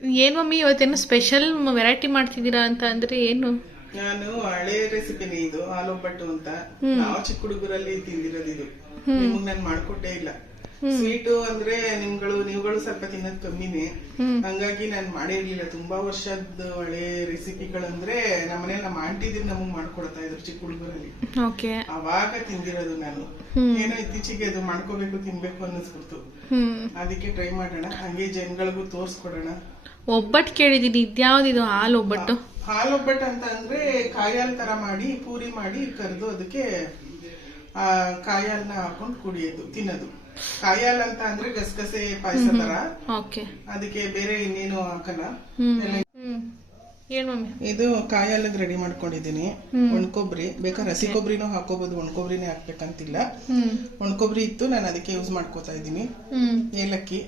ಏನು ಮಮ್ಮಿ ಇವತ್ತೇನು special variety ಮಾಡ್ತಿದ್ದೀರಾ ಅಂತ ಅಂದ್ರೆ ಏನು? ನಾನು ಹಳೆ ರೆಸಿಪಿನೇ ಇದು ಆಲೂಬಟ್ಟು ಅಂತ. ನಾವು ಚಿಕ್ಕ ಹುಡುಗರಲ್ಲಿ ತಿಂದಿರೋದು ಇದು. ನಿಮ್ಗೆ ನಾನು ಮಾಡ್ಕೊಟ್ಟೇ ಇಲ್ಲ. ಸ್ವೀಟು ಅಂದ್ರೆ ನೀವುಗಳು ಸ್ವಲ್ಪ ತಿನ್ನೋದ್ ಕಮ್ಮಿನೇ, ಹಂಗಾಗಿ ನಾನು ಮಾಡೇ ಇರ್ಲಿಲ್ಲ. ತುಂಬಾ ವರ್ಷದ ಹಳೆ ರೆಸಿಪಿಗಳಂದ್ರೆ ನಮ್ಮನೇಲಿ ನಮ್ಮ ಆಂಟಿದಿರ್ ನಮಗ್ ಮಾಡ್ಕೊಡ್ತಾ ಇದ್ರು ಚಿಕ್ಕ ಹುಡುಗರಲ್ಲಿ. ಅವಾಗ ತಿಂದಿರೋದು ನಾನು. ಏನೋ ಇತ್ತೀಚೆಗೆ ಅದು ಮಾಡ್ಕೋಬೇಕು ತಿನ್ಬೇಕು ಅನ್ನಿಸ್ಬಿಡ್ತು, ಅದಕ್ಕೆ ಟ್ರೈ ಮಾಡೋಣ, ಹಂಗೆ ಜನಗಳಿಗೂ ತೋರ್ಸ್ಕೊಡೋಣ. ಒಬ್ಬಟ್ಟು ಕೇಳಿದೀನಿ, ಇದ್ಯಾವ್ದಿದು ಹಾಲು ಒಬ್ಬಟ್ಟು? ಹಾಲು ಒಬ್ಬಟ್ಟು ಅಂತ ಅಂದ್ರೆ ಕಾಯಾಲ್ ತರ ಮಾಡಿ ಪೂರಿ ಮಾಡಿ ಕರೆದು ಅದಕ್ಕೆ ಕಾಯಾಲ್ನ ಹಾಕೊಂಡು ಕುಡಿಯೋದು ತಿನ್ನೋದು. ಕಾಯಾಲ್ ಅಂತ ಅಂದ್ರೆ ಗಸಗಸೆ ಪಾಯಸ ತರ, ಅದಕ್ಕೆ ಬೇರೆ ಇನ್ನೇನು ಹಾಕಲ್ಲ. ಇದು ಕಾಯಾಲದ್ ರೆಡಿ ಮಾಡ್ಕೊಂಡಿದೀನಿ. ಒಣಕೊಬ್ರಿ ಬೇಕಾದ್ರೆ ಹಸಿ ಕೊಬ್ಬರಿನೂ ಹಾಕೋಬಹುದು, ಒಣಕೊಬ್ರಿನೇ ಹಾಕ್ಬೇಕಂತಿಲ್ಲ. ಒಣಕೊಬ್ರಿ ಇತ್ತು, ನಾನು ಅದಕ್ಕೆ ಯೂಸ್ ಮಾಡ್ಕೋತಾ ಇದ್ದೀನಿ. ಏಲಕ್ಕಿ,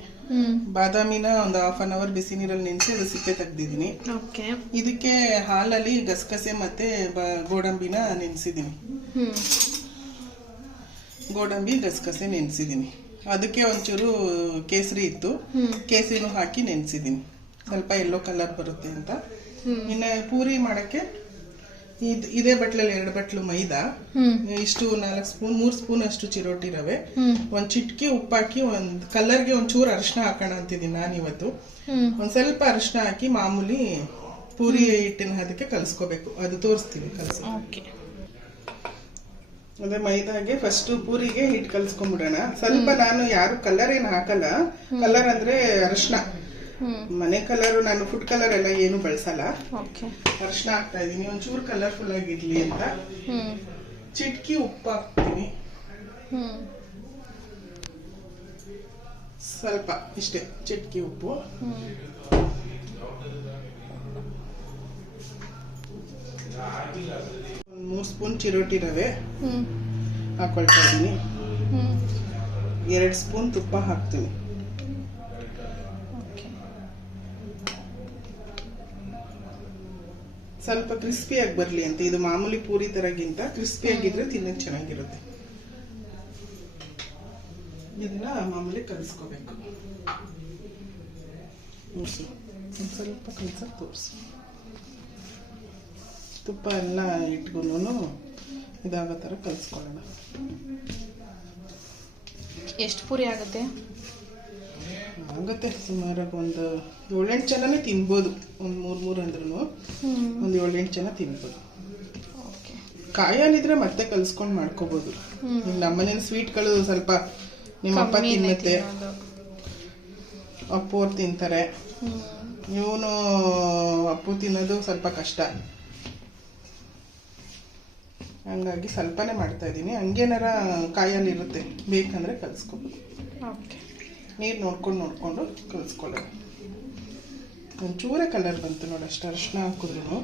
ಬಾದಾಮಿನ ಒಂದು 1/2 hour ಬಿಸಿ ನೀರಲ್ಲಿ ನೆನೆಸಿ ಅದು ಸಿಪ್ಪೆ ತೆಗ್ದಿದ್ದೀನಿ. ಇದಕ್ಕೆ ಹಾಲಲ್ಲಿ ಗಸಗಸೆ ಮತ್ತೆ ಗೋಡಂಬಿನ ನೆನೆಸಿದೀನಿ. ಗೋಡಂಬಿ ಗಸಗಸೆ ನೆನೆಸಿದೀನಿ. ಅದಕ್ಕೆ ಒಂಚೂರು ಕೇಸರಿ ಇತ್ತು, ಕೇಸರಿನೂ ಹಾಕಿ ನೆನೆಸಿದೀನಿ, ಸ್ವಲ್ಪ ಯೆಲ್ಲೋ ಕಲರ್ ಬರುತ್ತೆ ಅಂತ. ಇನ್ನ ಪೂರಿ ಮಾಡಕ್ಕೆ ಇದೇ ಬಟ್ಲಲ್ಲಿ 2 ಬಟ್ಲು ಮೈದಾ, ಇಷ್ಟು 4 ಸ್ಪೂನ್ 3 ಸ್ಪೂನ್ ಅಷ್ಟು ಚಿರೋಟಿ ರವೆ, ಒಂದ್ ಚಿಟ್ಕಿ ಉಪ್ಪಾಕಿ, ಒಂದ್ ಕಲರ್ಗೆ ಒಂಚೂರು ಅರಿಶಿನ ಹಾಕೋಣ ಅಂತಿದ್ದೀನಿ ನಾನು ಇವತ್ತು. ಒಂದ್ ಸ್ವಲ್ಪ ಅರಿಶಿನ ಹಾಕಿ ಮಾಮೂಲಿ ಪೂರಿ ಹಿಟ್ಟಿನ ಅದಕ್ಕೆ ಕಲ್ಸ್ಕೋಬೇಕು, ಅದು ತೋರಿಸ್ತೀವಿ ಕಲ್ಸ. ಅದೇ ಮೈದಾಗೆ ಫಸ್ಟ್ ಪೂರಿಗೆ ಹಿಟ್ಟು ಕಲ್ಸ್ಕೊಂಡ್ಬಿಡೋಣ. ಸ್ವಲ್ಪ ನಾನು ಯಾರು ಕಲರ್ ಏನು ಹಾಕಲ್ಲ, ಕಲರ್ ಅಂದ್ರೆ ಅರಿಶಿನ, ಮನೆ ಕಲರ್, ನಾನು ಫುಡ್ ಕಲರ್ ಎಲ್ಲ ಏನು ಬಳಸಲ್ಲ. ಅರಿಶಿನ ಹಾಕ್ತಾ ಇದೀನಿ ಒಂಚೂರು ಕಲರ್ಫುಲ್ ಆಗಿರ್ಲಿ ಅಂತ. ಚಿಟ್ಕಿ ಉಪ್ಪು ಹಾಕ್ತೀನಿ, ಸ್ವಲ್ಪ ಇಷ್ಟೇ ಚಿಟ್ಕಿ ಉಪ್ಪು. ಒಂದು 3 ಸ್ಪೂನ್ ಚಿರೋಟಿ ರವೆ ಹಾಕೊಳ್ತಾ ಇದೀನಿ. 2 ಸ್ಪೂನ್ ತುಪ್ಪ ಹಾಕ್ತೀನಿ. ಸ್ವಲ್ಪ ಕ್ರಿಸ್ಪಿಯಾಗಿ ಬರ್ಲಿ ಅಂತ. ಇದು ಮಾಮೂಲಿ ಪೂರಿ ತರಗಿಂತ ಕ್ರಿಸ್ಪಿಯಾಗಿದ್ರೆ ತಿನ್ನಕ್ ಚೆನ್ನಾಗಿರುತ್ತೆ. ಇದನ್ನ ಮಾಮೂಲಿ ಕಲಿಸ್ಕೋಬೇಕು. ಸ್ವಲ್ಪ ಕಲ್ಸಕ್ ತೋರಿಸಿ. ತುಪ್ಪ ಎಲ್ಲ ಇಟ್ಕೊಂಡು ಇದಾಗೋ ಥರ ಕಲಿಸ್ಕೊಳ್ಳೋಣ. ಎಷ್ಟು ಪೂರಿ ಆಗುತ್ತೆ? ಆಗುತ್ತೆ ಸುಮಾರಾಗಿ ಒಂದು 7-8 ಜನನೇ ತಿನ್ಬೋದು. ಒಂದು 3 ಅಂದ್ರೂ ಒಂದು 7-8 ಜನ ತಿನ್ಬೋದು. ಕಾಯಾಲಿದ್ರೆ ಮತ್ತೆ ಕಲ್ಸ್ಕೊಂಡು ಮಾಡ್ಕೋಬಹುದು. ನಮ್ಮನೇಲಿ ಸ್ವೀಟ್ಗಳು ಸ್ವಲ್ಪ ನಿಮ್ಮಪ್ಪ ತಿನ್ನುತ್ತೆ, ಅಪ್ಪು ಅವ್ರು ತಿಂತಾರೆ, ಇವನು ಅಪ್ಪು ತಿನ್ನೋದು ಸ್ವಲ್ಪ ಕಷ್ಟ, ಹಂಗಾಗಿ ಸ್ವಲ್ಪನೇ ಮಾಡ್ತಾ ಇದ್ದೀನಿ. ಹಂಗೇನಾರ ಕಾಯಲ್ಲಿ ಇರುತ್ತೆ, ಬೇಕಂದ್ರೆ ಕಲ್ಸ್ಕೋಬಹುದು. ನೀರು ನೋಡ್ಕೊಂಡು ಕಲಿಸ್ಕೊಳ್ಳೋಣ. ಒಂಚೂರೇ ಕಲರ್ ಬಂತು ನೋಡಿ, ಅಷ್ಟು ಅರಿಶಿನ ಹಾಕಿದ್ರು.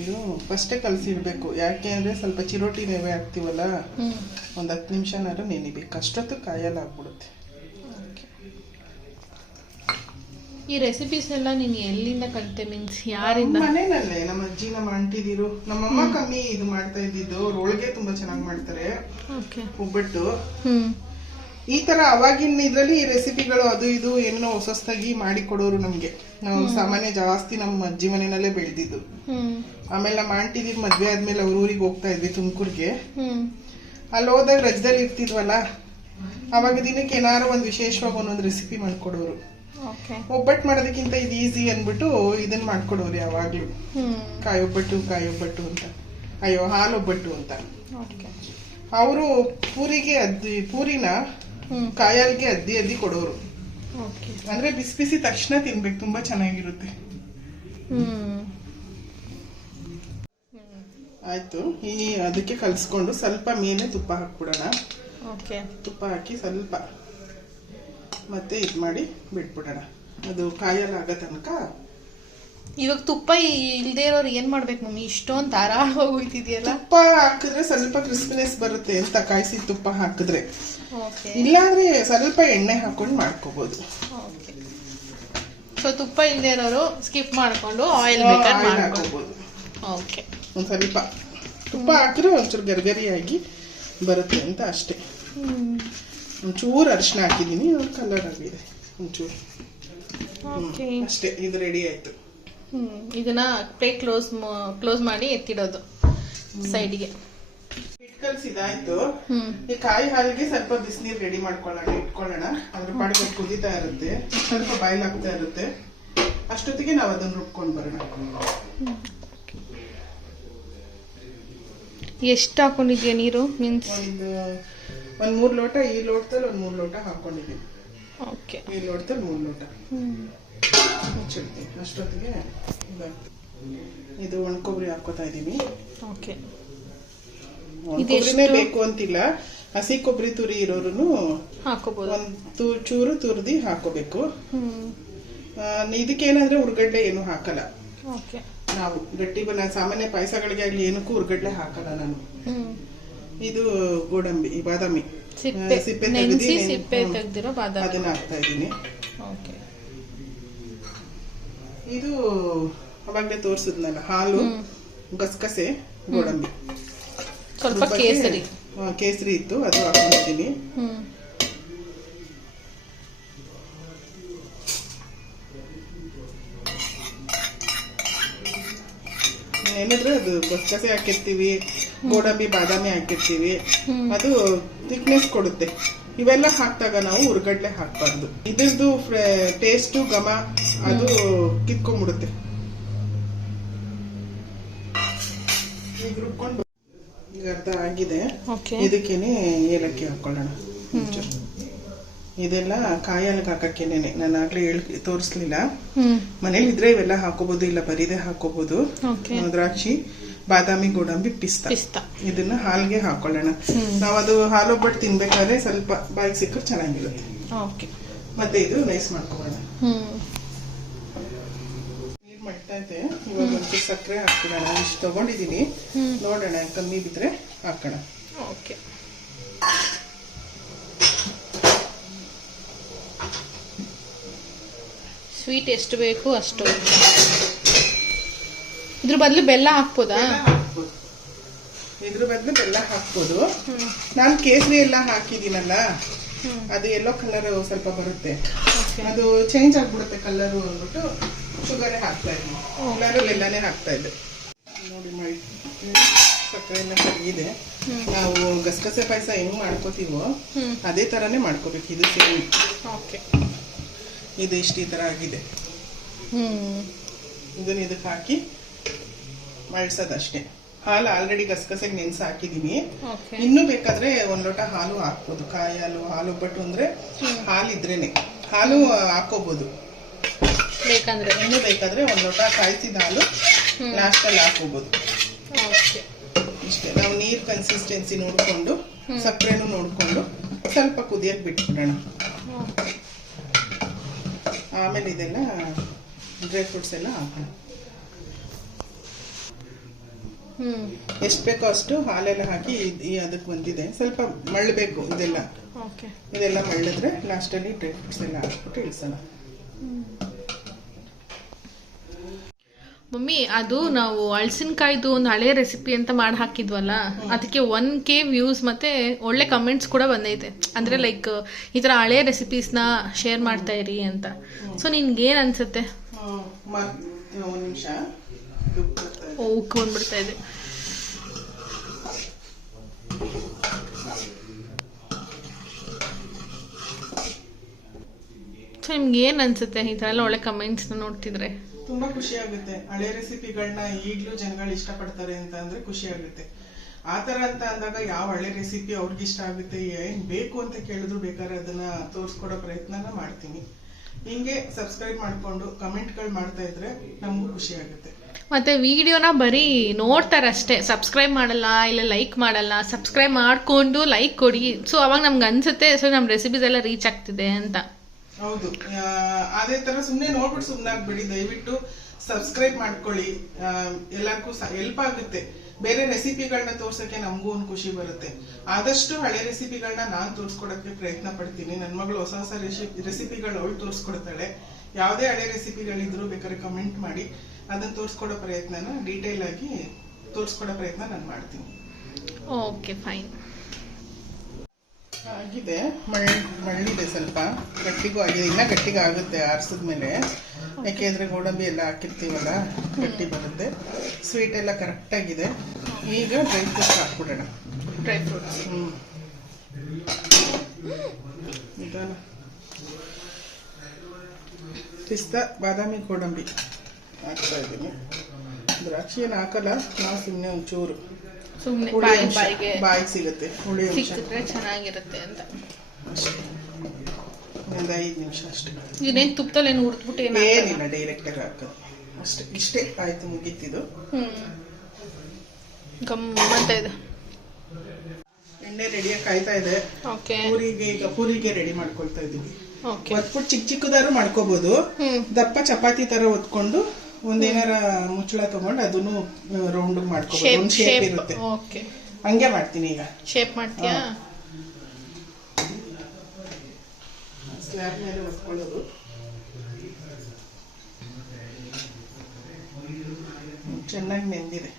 ಇದು ಫಸ್ಟೇ ಕಲಸಿಡ್ಬೇಕು, ಯಾಕೆ ಅಂದರೆ ಸ್ವಲ್ಪ ಚಿರೋಟಿ ರವೆ ಹಾಕ್ತೀವಲ್ಲ, ಒಂದು 10 ನಿಮಿಷನಾರು ನೆನಿಬೇಕು, ಅಷ್ಟೊತ್ತು ಕಾಯಲ್ಲಿ ಆಗ್ಬಿಡುತ್ತೆ. ಈ ರೆಸಿಪೀಸ್ ಎಲ್ಲ ನೀನು ಎಲ್ಲಿಂದ ಕಲಿತೆ? ಮೀನ್ಸ್ ಯಾರಿಂದ? ಮನೇನಲ್ಲೇ ನಮ್ಮ ಅಜ್ಜಿ ನಮ್ಮ ಆಂಟಿದಿರು. ನಮ್ಮಮ್ಮ ಕಮ್ಮಿ ಇದು ಮಾಡ್ತಾ ಇದ್ದಿದ್ದು, ಒಳಗೆ ತುಂಬಾ ಚೆನ್ನಾಗಿ ಮಾಡ್ತಾರೆ ಒಬ್ಬಟ್ಟು. ಈ ತರ ಅವಾಗಿನ ಇದ್ರಲ್ಲಿ ಈ ರೆಸಿಪಿಗಳು ಅದು ಇದು ಏನೋ ಹೊಸದಾಗಿ ಮಾಡಿ ಕೊಡೋರು ನಮ್ಗೆ. ನಾವು ಸಾಮಾನ್ಯ ಜಾಸ್ತಿ ನಮ್ಮ ಅಜ್ಜಿ ಮನೆಯಲ್ಲೇ ಬೆಳೆದಿದ್ದು. ಆಮೇಲೆ ನಮ್ಮ ಆಂಟಿದಿರ್ ಮದ್ವೆ ಆದ್ಮೇಲೆ ಅವ್ರ ಊರಿಗೆ ಹೋಗ್ತಾ ಇದ್ವಿ ತುಮಕೂರ್ಗೆ. ಅಲ್ಲಿ ಹೋದಾಗ ರಜದಲ್ಲಿ ಇರ್ತಿದ್ವಲ್ಲ, ಅವಾಗ ದಿನಕ್ಕೆ ಏನಾರು ಒಂದು ವಿಶೇಷವಾಗಿ ಒಂದೊಂದು ರೆಸಿಪಿ ಮಾಡ್ಕೊಡೋರು. ಒಬ್ಬಟ್ಟು ಮಾಡೋದಕ್ಕಿಂತ ಇದು ಈಸಿ ಅನ್ಬಿಟ್ಟು ಇದನ್ನ ಮಾಡ್ಕೊಡೋರು ಯಾವಾಗ್ಲೂ. ಕಾಯೊಬ್ಬಟ್ಟು ಅಂತ, ಅಯ್ಯೋ ಹಾಲೊಬ್ಬಟ್ಟು ಅಂತ. ಅವರು ಪೂರಿನ ಕಾಯಾಲ್ಗೆ ಅದ್ದಿ ಕೊಡೋರು. ಅಂದ್ರೆ ಬಿಸಿ ಬಿಸಿ ತಕ್ಷಣ ತಿನ್ಬೇಕು, ತುಂಬಾ ಚೆನ್ನಾಗಿರುತ್ತೆ. ಆಯ್ತು, ಈ ಅದಕ್ಕೆ ಕಲ್ಸ್ಕೊಂಡು ಸ್ವಲ್ಪ ಮೇಲೆ ತುಪ್ಪ ಹಾಕ್ಬಿಡೋಣ. ತುಪ್ಪ ಹಾಕಿ ಸ್ವಲ್ಪ ಮತ್ತೆ ಇದು ಮಾಡಿ ಬಿಟ್ಬಿಡೋಣ, ಅದು ಕಾಯಲ್ಲಿ ಆಗೋ ತನಕ. ಇವಾಗ ತುಪ್ಪ ಇಲ್ದೇ ಇರೋರು ಏನ್ ಮಾಡ್ಬೇಕು ಮಮ್ಮಿ? ಇಷ್ಟೊಂದು ಧಾರಾಳವಾಗಿ ಹೋಗ್ತಿದ್ಯಲ್ಲ. ತುಪ್ಪ ಹಾಕಿದ್ರೆ ಸ್ವಲ್ಪ ಕ್ರಿಸ್ಪಿನೆಸ್ ಬರುತ್ತೆ ಅಂತ, ಕಾಯಿಸಿ ತುಪ್ಪ ಹಾಕಿದ್ರೆ. ಇಲ್ಲಾಂದ್ರೆ ಸ್ವಲ್ಪ ಎಣ್ಣೆ ಹಾಕೊಂಡು ಮಾಡ್ಕೋಬಹುದು. ಸೊ ತುಪ್ಪ ಇಲ್ದೇ ಇರೋರು ಸ್ಕಿಪ್ ಮಾಡ್ಕೊಂಡು ಆಯಿಲ್ ಹಾಕೋಬಹುದು. ಒಂದ್ ಸ್ವಲ್ಪ ತುಪ್ಪ ಹಾಕಿದ್ರೆ ಒಂಚೂರು ಗರ್ಗರಿಯಾಗಿ ಬರುತ್ತೆ ಅಂತ ಅಷ್ಟೇ. ಒಂಚೂರು ಅರಿಶಿನ ಹಾಕಿದ್ದೀನಿ, ಕಲರ್ ಆಗಿದೆ ಒಂಚೂರು. ಓಕೆ, ಅಷ್ಟೇ, ಇದು ರೆಡಿ ಆಯ್ತು. ಇದನ್ನ ಪ್ಲೇಟ್ ಕ್ಲೋಸ್ ಮಾಡಿ ಎತ್ತಿಡೋದು ಸೈಡ್ಗೆ. ಹಿಟ್ಟು ಕಲ್ಸಿದಾಯ್ತು. ಈ ಕಾಯಿ ಹಾಲಿಗೆ ಸ್ವಲ್ಪ ಬಿಸಿನೀರು ರೆಡಿ ಇಟ್ಕೊಳ್ಳೋಣ. ಅದ್ರ ಪಾಡಿಗೆ ಕುದೀತಾ ಇರುತ್ತೆ, ಸ್ವಲ್ಪ ಬಾಯ್ಲ್ ಆಗ್ತಾ ಇರುತ್ತೆ. ಅಷ್ಟೊತ್ತಿಗೆ ನಾವು ಅದನ್ನ ರುಬ್ಕೊಂಡು ಬರೋಣ. ಎಷ್ಟು ಹಾಕೊಂಡಿದ್ಯಾ ನೀರು? ಮೀನ್ಸ್ ಒಂದ್ 3 ಲೋಟ, ಈ ಲೋಟದಲ್ಲಿ 3 ಲೋಟ ಹಾಕೊಂಡಿದ್ದೀನಿ. ಓಕೆ, ಈ ಲೋಟದಲ್ಲಿ 3 ಲೋಟ ಮುಚ್ಚಿಡ್ತೀನಿ. ಅಷ್ಟೊತ್ತಿಗೆ ಇದು ಒಣಕೊಬ್ಬರಿ ಹಾಕೋತಾ ಇದ್ದೀನಿ. ಓಕೆ, ಒಣಕೊಬ್ಬರಿನೇ ಬೇಕು ಅಂತಿಲ್ಲ, ಹಸಿ ಕೊಬ್ಬರಿ ತುರಿ ಇರೋರು ಹಾಕೋಬಹುದು. ಒಂದು ಚೂರು ತುರ್ದಿ ಹಾಕೋಬೇಕು. ಇದಕ್ಕೇನಂದ್ರೆ ಉರ್ಗಡ್ಡೆ ಏನು ಹಾಕಲ್ಲ. ಓಕೆ, ನಾವು ಗಟ್ಟಿ ಸಾಮಾನ್ಯ ಪಾಯಸಗಳಿಗೆ ಆಗ್ಲಿ ಏನಕ್ಕೂ ಉರ್ಗಡ್ಡೆ ಹಾಕಲ್ಲ ನಾನು. ಇದು ಗೋಡಂಬಿ, ಬಾದಾಮಿ ಸಿಪ್ಪೆ ತೆಗೆದಿರೋ ಬಾದಾಮಿ, ಅದನ್ನ ಹಾಕ್ತಾ ಇದ್ದೀನಿ. ಓಕೆ, ಇದು ಅವಾಗಲೇ ತೋರಿಸಿದ್ನಲ್ಲ, ಹಾಲು, ಗಸಗಸೆ, ಗೋಡಂಬಿ, ಸ್ವಲ್ಪ ಕೇಸರಿ ಇತ್ತು, ಅದು ಹಾಕೊಂಡಿದ್ದೀನಿ. ಏನಾದ್ರೆ ಅದು ಗಸಗಸೆ ಹಾಕಿರ್ತೀವಿ, ಗೋಡಂಬಿ, ಬಾದಾಮಿ ಹಾಕಿರ್ತೀವಿ, ಅದು ಥಿಕ್ನೆಸ್ ಕೊಡುತ್ತೆ. ಇವೆಲ್ಲ ಹಾಕ್ದಾಗ ನಾವು ಉರ್ಗಡ್ಲೆ ಹಾಕ್ಬಾರ್ದು. ಇದ್ರದ್ದು ಟೇಸ್ಟು ಘಮ ಅದು ಕಿತ್ಕೊಂಡ್ಬಿಡುತ್ತೆ. ಈಗ ರುಬ್ಕೊಂಡು ಈಗ ಅರ್ಧ ಆಗಿದೆ. ಇದಕ್ಕೇನೆ ಏಲಕ್ಕಿ ಹಾಕೊಳ್ಳೋಣ. ಇದೆಲ್ಲ ಕಾಯಲ್ಲಿ ಹಾಕಕ್ಕೇನೆ ನಾನು ಆಗ್ಲೇ ತೋರಿಸ್ಲಿಲ್ಲ. ಮನೇಲಿ ಇದ್ರೆ ಇವೆಲ್ಲ ಹಾಕೋಬಹುದು, ಇಲ್ಲ ಬರೀದೆ ಹಾಕೋಬಹುದು. ದ್ರಾಕ್ಷಿ, ಬಾದಾಮಿ, ಗೋಡಂಬಿ, ಪಿಸ್ತಾ ಇದನ್ನ ಹಾಲ್ಗೆ ಹಾಕೊಳ್ಳೋಣ. ನಾವು ಅದು ಹಾಲೊಬ್ಬಟ್ಟು ತಿನ್ಬೇಕಾದ್ರೆ ಸ್ವಲ್ಪ ಬಾಯಿಗೆ ಸಿಕ್ಕರೆ ಚೆನ್ನಾಗಿರುತ್ತೆ. ಮತ್ತೆ ಇದು ರೈಸ್ ಮಾಡ್ಕೊಳ್ಳೋಣ. ನೀರ್ ಮಾಡ್ತಾ ಇದೆ. ಇವಾಗ ಒಂಚೂರು ಸಕ್ಕರೆ ಹಾಕ್ಬಿಡೋಣ. ಇಷ್ಟು ತಗೊಂಡಿದ್ದೀನಿ, ನೋಡೋಣ ಕಮ್ಮಿ ಬಿದ್ರೆ ಹಾಕೋಣ. ಓಕೆ, ಸ್ವೀಟ್ ಎಷ್ಟು ಬೇಕು ಅಷ್ಟು. ಇದ್ರ ಬದಲು ಬೆಲ್ಲ ಹಾಕ್ಬೋದಾ? ಇದ್ರ ಬದಲು ಬೆಲ್ಲ ಹಾಕ್ಬೋದು. ನಾನು ಕೇಸರಿ ಎಲ್ಲ ಹಾಕಿದ್ದೀನಲ್ಲ, ಅದು ಎಲ್ಲೋ ಕಲರ್ ಸ್ವಲ್ಪ ಬರುತ್ತೆ, ಅದು ಚೇಂಜ್ ಆಗ್ಬಿಡುತ್ತೆ ಕಲರು ಅಂದ್ಬಿಟ್ಟು ಶುಗರೇ ಹಾಕ್ತಾ ಇದ್ದೀನಿ. ಕಲರು ಬೆಲ್ಲನೇ ಹಾಕ್ತಾ ಇದ್ದೆ. ನೋಡಿ ಮಾಡಿ ಸಕ್ಕರೆ ಎಲ್ಲ ಸರಿಗಿದೆ. ನಾವು ಗಸಗಸೆ ಪಾಯಸ ಹೆಂಗ್ ಮಾಡ್ಕೋತೀವೋ ಅದೇ ತರಾನೇ ಮಾಡ್ಕೋಬೇಕು. ಇದು ಸೇಮ್. ಓಕೆ, ಇದು ಇಷ್ಟು ಈ ತರ ಆಗಿದೆ. ಇದನ್ನ ಇದಕ್ಕೆ ಹಾಕಿ ಮಳ್ಸೋದಷ್ಟೇ. ಹಾಲು ಆಲ್ರೆಡಿ ಗಸಗಸೆಗೆ ನೆನ್ಸಿ ಹಾಕಿದೀನಿ. ಇನ್ನೂ ಬೇಕಾದ್ರೆ 1 ಲೋಟ ಹಾಲು ಹಾಕ್ಬೋದು. ಕಾಯಿ ಹಾಲು ಒಬ್ಬಟ್ಟು ಅಂದ್ರೆ ಹಾಲು ಇದ್ರೇನೆ ಹಾಲು ಹಾಕೋಬಹುದು. ಇನ್ನೂ ಬೇಕಾದ್ರೆ 1 ಲೋಟ ಕಾಯಿಸಿದ ಹಾಲು ಲಾಸ್ಟಲ್ಲಿ ಹಾಕೋಬಹುದು. ಇಷ್ಟೇ. ನಾವು ನೀರ್ ಕನ್ಸಿಸ್ಟೆನ್ಸಿ ನೋಡ್ಕೊಂಡು, ಸಕ್ಕರೆನೂ ನೋಡ್ಕೊಂಡು ಸ್ವಲ್ಪ ಕುದಿಯಕ್ಕೆ ಬಿಟ್ಬಿಡೋಣ. ಆಮೇಲೆ ಇದೆಲ್ಲ ಡ್ರೈ ಫ್ರೂಟ್ಸ್ ಎಲ್ಲ ಹಾಕೋಣ. ಎಷ್ಟು ಬೇಕೋ ಅಷ್ಟು ಹಾಲೆಲ್ಲ ಹಾಕಿ ಅದಕ್ಕೆ ಬಂದಿದೆ. ಸ್ವಲ್ಪ ಮಳ್ಳಬೇಕು ಇದೆಲ್ಲ ಮಳ್ಳಿದ್ರೆ ಲಾಸ್ಟಲ್ಲಿ ಡ್ರೈ ಫ್ರೂಟ್ಸ್ ಎಲ್ಲ ಹಾಕ್ಬಿಟ್ಟು ಇಳಿಸೋಣ. ಮಮ್ಮಿ, ಅದು ನಾವು ಹಳಸಿನಕಾಯ್ದು ಒಂದು ಹಳೆ ರೆಸಿಪಿ ಅಂತ ಮಾಡಿ ಹಾಕಿದ್ವಲ್ಲ, ಅದಕ್ಕೆ 1K ವ್ಯೂಸ್ ಮತ್ತೆ ಒಳ್ಳೆ ಕಮೆಂಟ್ಸ್ ಕೂಡ ಬಂದೈತೆ. ಅಂದ್ರೆ ಲೈಕ್ ಈ ತರ ಹಳೆ ರೆಸಿಪೀಸ್ನ ಶೇರ್ ಮಾಡ್ತಾ ಇರಿ ಅಂತ. ಸೊ ನಿನ್ಗೆ ಏನ್ ಅನ್ಸುತ್ತೆ? ಉಕ್ಕು ಬಂದ್ಬಿಡ್ತಾ ಇದೆ. ಸೊ ನಿಮ್ಗೆ ಏನ್ ಅನ್ಸುತ್ತೆ ಈ ತರ ಎಲ್ಲ ಒಳ್ಳೆ ಕಮೆಂಟ್ಸ್ ನೋಡ್ತಿದ್ರೆ? ತುಂಬಾ ಖುಷಿ ಆಗುತ್ತೆ. ಹಳೆ ರೆಸಿಪಿಗಳನ್ನ ಈಗ್ಲೂ ಜನಗಳು ಇಷ್ಟಪಡ್ತಾರೆ ಅಂತ ಅಂದ್ರೆ ಖುಷಿ ಆಗುತ್ತೆ. ಆತರ ಅಂತ ಅಂದಾಗ ಯಾವ ಹಳೆ ರೆಸಿಪಿ ಅವ್ರಿಗೆ ಇಷ್ಟ ಆಗುತ್ತೆ, ಏನ್ ಬೇಕು ಅಂತ ಕೇಳಿದ್ರು ಬೇಕಾದ್ರೆ ಅದನ್ನ ತೋರಿಸ್ಕೊಡೋ ಪ್ರಯತ್ನನ ಮಾಡ್ತೀನಿ. ಹಿಂಗೆ ಸಬ್ಸ್ಕ್ರೈಬ್ ಮಾಡ್ಕೊಂಡು ಕಮೆಂಟ್ಗಳು ಮಾಡ್ತಾ ಇದ್ರೆ ನಮಗೂ ಖುಷಿ ಆಗುತ್ತೆ. ಮತ್ತೆ ವಿಡಿಯೋನ ಬರೀ ನೋಡ್ತಾರಷ್ಟೇ, ಸಬ್ಸ್ಕ್ರೈಬ್ ಮಾಡಲ್ಲ, ಇಲ್ಲ ಲೈಕ್ ಮಾಡಲ್ಲ. ಸಬ್ಸ್ಕ್ರೈಬ್ ಮಾಡ್ಕೊಂಡು ಲೈಕ್ ಕೊಡಿ. ಸೊ ಅವಾಗ ನಮ್ಗೆ ಅನ್ಸುತ್ತೆ ಸೊ ನಮ್ ರೆಸಿಪೀಸ್ ಎಲ್ಲ ರೀಚ್ ಆಗ್ತಿದೆ ಅಂತ. ಹೌದು, ಅದೇ ತರ ಸುಮ್ನೆ ನೋಡ್ಬಿಟ್ಟು ಸುಮ್ನಾಗ್ಬಿಡಿ. ದಯವಿಟ್ಟು ಸಬ್ಸ್ಕ್ರೈಬ್ ಮಾಡ್ಕೊಳ್ಳಿ. ಎಲ್ಲರಿಗೂ ಹೆಲ್ಪ್ ಆಗುತ್ತೆ. ಬೇರೆ ರೆಸಿಪಿಗಳನ್ನ ತೋರ್ಸಕ್ಕೆ ನಮಗೂ ಒಂದು ಖುಷಿ ಬರುತ್ತೆ. ಆದಷ್ಟು ಹಳೆ ರೆಸಿಪಿಗಳನ್ನ ನಾನು ತೋರಿಸ್ಕೊಡಕ್ಕೆ ಪ್ರಯತ್ನ ಪಡ್ತೀನಿ. ನನ್ನ ಮಗಳು ಹೊಸ ಹೊಸ ರೆಸಿಪಿಗಳು ಅವಳು ತೋರಿಸ್ಕೊಡ್ತಾಳೆ. ಯಾವುದೇ ಹಳೆ ರೆಸಿಪಿಗಳಿದ್ರು ಬೇಕಾದ್ರೆ ಕಮೆಂಟ್ ಮಾಡಿ, ಅದನ್ನ ತೋರಿಸ್ಕೊಡೋ ಪ್ರಯತ್ನನ ಡೀಟೇಲ್ ಆಗಿ ತೋರಿಸ್ಕೊಡೋ ಪ್ರಯತ್ನ ನಾನು ಮಾಡ್ತೀನಿ. Okay, fine. ಆಗಿದೆ, ಮಳ್ಳಿದೆ, ಸ್ವಲ್ಪ ಗಟ್ಟಿಗೂ ಆಗಿದೆ. ಇನ್ನೂ ಗಟ್ಟಿಗೆ ಆಗುತ್ತೆ ಆರಿಸಿದ್ಮೇಲೆ, ಯಾಕೆಂದರೆ ಗೋಡಂಬಿ ಎಲ್ಲ ಹಾಕಿರ್ತೀವಲ್ಲ ಗಟ್ಟಿ ಬರುತ್ತೆ. ಸ್ವೀಟ್ ಎಲ್ಲ ಕರೆಕ್ಟಾಗಿದೆ. ಈಗ ಡ್ರೈ ಫ್ರೂಟ್ಸ್ ಹಾಕ್ಬಿಡೋಣ. ಡ್ರೈ ಫ್ರೂಟ್ಸ್ ನಿಧಾನ. ಪಿಸ್ತಾ, ಬಾದಾಮಿ, ಗೋಡಂಬಿ ಹಾಕ್ತಾ ಇದ್ದೀನಿ. ದ್ರಾಕ್ಷಿ ಏನು ಹಾಕಲ್ಲ, ನಾವು ಸುಮ್ಮನೆ ಒಂಚೂರು ಸುಮ್ಮನೆ ಬಾಯಿಗೆ ಸಿಗುತ್ತೆ, ಹುಳಿ ಅಂಶ ಸಿಕ್ಕಿದ್ರೆ ಚೆನ್ನಾಗಿರುತ್ತೆ ಅಂತ ಅಷ್ಟೇ. ಒಂದು 5 ನಿಮಿಷ ಅಷ್ಟೇ. ಇದೇನು ತುಪ್ಪದಲ್ಲಿ ಏನು ಹುರಿದ್ಬಿಟ್ಟು ಏನಿಲ್ಲ, ಡೈರೆಕ್ಟಾಗಿ ಹಾಕೋದು ಅಷ್ಟೇ. ಇಷ್ಟೇ ಆಯ್ತು, ಮುಗೀತಿದ್ದು. ಗಮ್ಮಂತ ಇದೆ. ಎಣ್ಣೆ ರೆಡಿಯಾಗಿ ಕಾಯ್ತಾ ಇದೆ. ಓಕೆ, ಈಗ ಪೂರಿಗೆ ರೆಡಿ ಮಾಡ್ಕೊಳ್ತಾ ಇದ್ದೀವಿ. ಓಕೆ, ಒತ್ಬಿಟ್ಟು ಚಿಕ್ಕ ಚಿಕ್ಕದಾರು ಮಾಡ್ಕೋಬಹುದು. ದಪ್ಪ ಚಪಾತಿ ತರ ಒತ್ಕೊಂಡು ಒಂದೇನಾರ ಮುಚ್ಚಳ ತಗೊಂಡು ಅದನ್ನು ರೌಂಡ್ ಮಾಡ್ಕೋಬಹುದು. ಒಂದು ಶೇಪ್ ಇರುತ್ತೆ. ಓಕೆ, ಹಂಗೆ ಮಾಡ್ತೀನಿ. ಈಗ ಶೇಪ್ ಮಾಡ್ತೀಯಾ? ಸ್ಲ್ಯಾಬ್ ಮೇಲೆ ಒತ್ಕೊಳ್ಳೋದು. ಚೆನ್ನಾಗಿ ನೆಂದಿದೆ.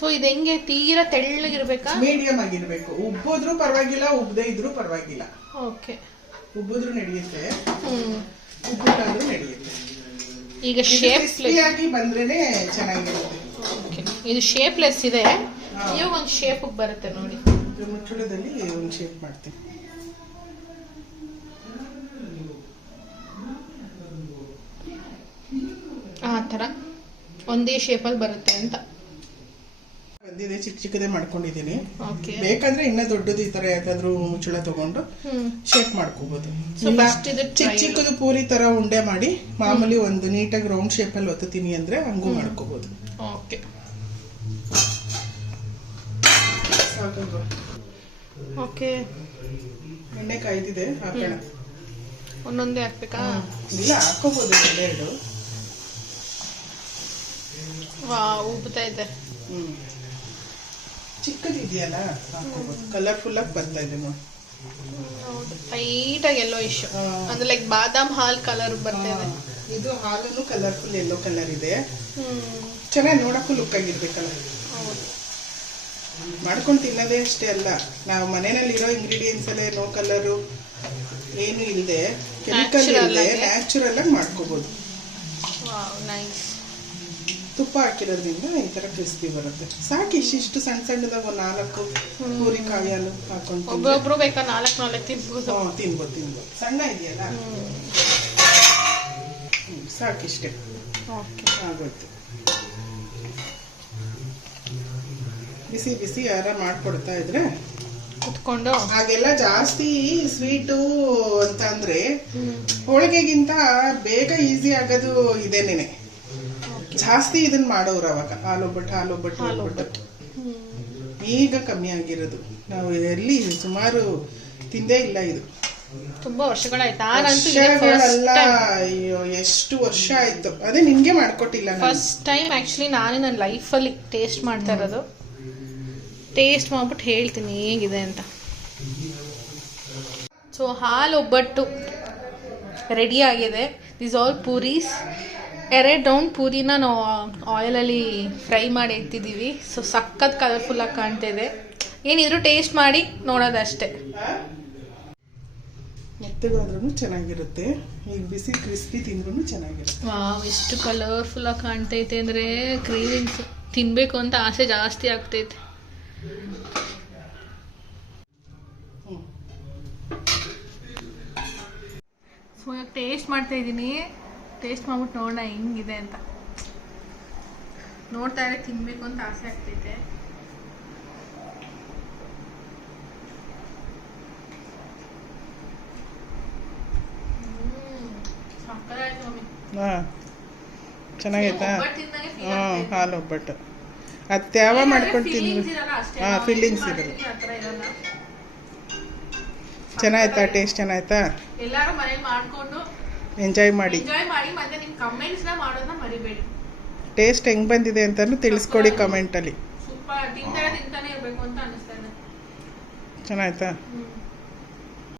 ಸೊ ಇದು ಹೆಂಗೆ, ತೀರಾ ತೆಳ್ಳಗಿರ್ಬೇಕಾ? ಮೀಡಿಯಂ ಆಗಿರ್ಬೇಕು. ಉಬ್ಬೋದ್ರೂ ಪರವಾಗಿಲ್ಲ, ಉಬ್ಬದೇ ಇದ್ರೂ ಪರವಾಗಿಲ್ಲ. ಓಕೆ, ಉಬ್ಬಿದ್ರೂ ನಡೆಯುತ್ತೆ, ಉಬ್ಬಿಟ್ಟಾದ್ರೂ ನಡೆಯುತ್ತೆ. ಈಗ ಶೇಪ್ಲೆಸ್ ಆಗಿ ಬಂದ್ರೇನೆ ಚೆನ್ನಾಗಿರುತ್ತೆ. ಓಕೆ, ಇದು ಶೇಪ್ಲೆಸ್ ಇದೆ. ಇವಾಗ ಒಂದು ಶೇಪ್ ಬರುತ್ತೆ ನೋಡಿ. ಮುಚ್ಚಳದಲ್ಲಿ ಒಂದು ಶೇಪ್ ಮಾಡ್ತೀನಿ. ಆ ಥರ ಒಂದೇ ಶೇಪಲ್ಲಿ ಬರುತ್ತೆ ಅಂತ ಬಂದಿದೆ. ಚಿಕ್ಕ ಚಿಕ್ಕದೇ ಮಾಡ್ಕೊಂಡಿದ್ದೀನಿ. ಓಕೆ, ಬೇಕಾದ್ರೆ ಇನ್ನ ದೊಡ್ಡದು ಈ ತರ ಯಾವ್ದಾದ್ರು ಮುಚ್ಚಳ ತಗೊಂಡು ಶೇಪ್ ಮಾಡ್ಕೋಬಹುದು. ಚಿಕ್ಕ ಚಿಕ್ಕದು ಪೂರಿ ತರ ಉಂಡೆ ಮಾಡಿ ಮಾಮೂಲಿ ಒಂದು ನೀಟಾಗಿ ರೌಂಡ್ ಶೇಪ್ ಅಲ್ಲಿ ಒತ್ತೀನಿ ಅಂದ್ರೆ ಹಂಗೂ ಮಾಡ್ಕೋಬಹುದು. Okay, okay. ಎಣ್ಣೆ ಕಾಯ್ದಿದೆ, ಹಾಕೋಣ. ಒಂದೊಂದೇ ಹಾಕ್ಬೇಕಾ? ಇಲ್ಲ, ಹಾಕೋಬಹುದು ಎರಡೆರಡು. ಉಬ್ಬುತ್ತಾ ಇದೆ. ಚಿಕ್ಕದಿದೆಯಲ್ಲ, ಹಾಕೋಬಹುದು. ಕಲರ್ಫುಲ್ ಆಗಿ ಬರ್ತಾ ಇದೆ ನೋಡಿ. ಹೌದು, ಲೈಟ್ ಆಗಿ ಎಲ್ಲೋ ಇಶ್ಯೂ ಅಂದ್ರೆ ಲೈಕ್ ಬಾದಾಮ್ ಹಾಲ್ ಕಲರ್ ಬರ್ತಾ ಇದೆ. ಇದು ಹಾಲು ಕಲರ್ಫುಲ್ ಯೆಲ್ಲೋ ಕಲರ್ ಇದೆ. ಚೆನ್ನಾಗಿ ನೋಡಕ್ಕೂ ಲುಕ್ ಆಗಿರ್ಬೇಕಲ್ಲ. ಹೌದು, ಮಾಡ್ಕೊಂಡು ತಿನ್ನೋದೇ ಅಷ್ಟೇ ಅಲ್ಲ, ನಾವು ಮನೆಯಲ್ಲಿರೋ ಇಂಗ್ರೀಡಿಯೆಂಟ್ಸ್ ಅಲ್ಲೇ ನೋ ಕಲರು ಏನು ಇಲ್ಲದೆ, ಕೆಮಿಕಲ್ ಇಲ್ಲದೆ ನ್ಯಾಚುರಲ್ ಆಗಿ ಮಾಡ್ಕೋಬಹುದು. ನೈಸ್. ತುಪ್ಪ ಹಾಕಿರೋದ್ರಿಂದ ಈ ತರ ಕ್ರಿಸ್ಪಿ ಬರುತ್ತೆ. ಸಾಕು, ಇಷ್ಟಿಷ್ಟು ಸಣ್ಣ ಸಣ್ಣದಾಗ ಒಂದು 4 ಪೂರಿ ಕಾಯಿ ಹಾಲು ಹಾಕೊಂಡು ಒಬ್ಬೊಬ್ರು ಬೇಕಾ 4 ತಿನ್ಬೋದು. ತಿನ್ಬೋದು. ಸಣ್ಣ ಇದೆಯಲ್ಲ, ಸಾಕಿಷ್ಟೇ, ಆಗೋಯ್ತು. ಬಿಸಿ ಬಿಸಿ ಯಾರ ಮಾಡ್ಕೊಡ್ತಾ ಇದ್ರೆ ಕುತ್ಕೊಂಡು. ಹಾಗೆಲ್ಲ ಜಾಸ್ತಿ ಸ್ವೀಟು ಅಂತ ಅಂದ್ರೆ ಹೋಳಿಗೆಗಿಂತ ಬೇಗ ಈಸಿ ಆಗೋದು ಇದೇನೇನೆ. ಜಾಸ್ತಿ ಇದನ್ನ ಮಾಡೋರು ಅವಾಗ ಹಾಲೊಬ್ಬಟ್ಟು ಈಗ ಕಮ್ಮಿ ಆಗಿರೋದು. ನಾವು ಎಲ್ಲಿ ಸುಮಾರು ತಿಂದೇ ಇಲ್ಲ. ಇದು ತುಂಬಾ ವರ್ಷಗಳಾಯ್ತು. ಅಯ್ಯೋ, ಎಷ್ಟು ವರ್ಷ ಆಯ್ತು. ಅದೇ ನಿಮ್ಗೆ ಮಾಡ್ಕೊಟ್ಟಿಲ್ಲ. ಫಸ್ಟ್ ಟೈಮ್ ಆಕ್ಚುಲಿ ನಾನೇ ನನ್ನ ಲೈಫಲ್ಲಿ ಟೇಸ್ಟ್ ಮಾಡ್ತಾ ಇರೋದು. ಟೇಸ್ಟ್ ಮಾಡ್ಬಿಟ್ಟು ಹೇಳ್ತೀನಿ ಹೇಗಿದೆ ಅಂತ. ಸೊ ಹಾಲು ಒಬ್ಬಟ್ಟು ರೆಡಿ ಆಗಿದೆ. This all puris. 2 ರೌಂಡ್ ಪೂರಿನ ನಾವು ಆಯಿಲಲ್ಲಿ ಫ್ರೈ ಮಾಡಿ ಇಟ್ಟಿದ್ದೀವಿ. ಸೊ ಸಖತ್ ಕಲರ್ಫುಲ್ಲಾಗಿ ಕಾಣ್ತಿದೆ. ಏನಿದ್ರು ಟೇಸ್ಟ್ ಮಾಡಿ ನೋಡೋದಷ್ಟೇ. ಮೆತ್ತಗಾದ್ರೂ ಚೆನ್ನಾಗಿರುತ್ತೆ, ಈಗ ಬಿಸಿ ಕ್ರಿಸ್ಪಿ ತಿಂದ್ರೂ ಚೆನ್ನಾಗಿರುತ್ತೆ. ವಾವ್, ಎಷ್ಟು ಕಲರ್ಫುಲ್ಲಾಗಿ ಕಾಣ್ತೈತೆ ಅಂದರೆ ಕ್ರೇವಿಂಗ್ಸ್, ತಿನ್ನಬೇಕು ಅಂತ ಆಸೆ ಜಾಸ್ತಿ ಆಗ್ತೈತೆ. ಸೊ ಇವಾಗ ಟೇಸ್ಟ್ ಮಾಡ್ತಾ ಇದ್ದೀನಿ. ಟೇಸ್ಟ್ ಮಾಡ್ಬಿಟ್ಟು ನೋಡೋಣ ಹೆಂಗಿದೆ ಅಂತ. ನೋಡ್ತಾ ಇದ್ರೆ ತಿನ್ಬೇಕು ಅಂತ ಆಸೆ ಆಗ್ತೈತೆ. ಚೆನ್ನಾಗೈತಾ? ಹಾಲು ಒಬ್ಬಟ್ಟು ಅದು ತ್ಯಾವ ಮಾಡ್ಕೊಂಡು ತಿಂದ್ರು ಫೀಲಿಂಗ್ಸ್ ಇರಲ್ಲ. ಚೆನ್ನಾಯ್ತಾ? ಟೇಸ್ಟ್ ಚೆನ್ನಾಯ್ತಾ? ಎಲ್ಲರೂ ಮನೇಲಿ ಮಾಡ್ಕೊಂಡು ಎಂಜಾಯ್ ಮಾಡಿ ಮತ್ತೆ ನಿಮ್ಮ ಕಮೆಂಟ್ಸ್ ನ ಮಾಡೋದನ್ನ ಮರಿಬೇಡಿ. ಟೇಸ್ಟ್ ಹೆಂಗ್ ಬಂದಿದೆ ಅಂತಾನು ತಿಳಿಸ್ಕೊಡಿ ಕಮೆಂಟ್ ಅಲ್ಲಿ. ಸೂಪರ್, ತಿಂತಾನೆ ಇರಬೇಕು ಅಂತ ಅನಿಸ್ತಾ ಇದೆ. ಚೆನ್ನಾಯ್ತಾ?